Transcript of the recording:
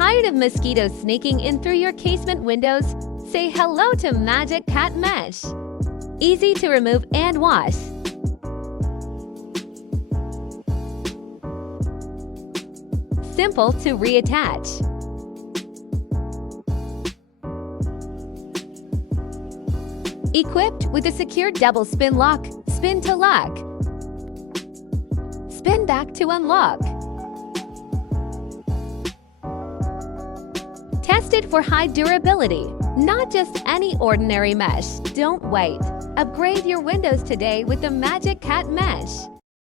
Tired of mosquitoes sneaking in through your casement windows? Say hello to Magic Cat Mesh. Easy to remove and wash. Simple to reattach. Equipped with a secure double spin lock, spin to lock. Spin back to unlock. Tested for high durability, not just any ordinary mesh. Don't wait. Upgrade your windows today with the Magic Cat Mesh.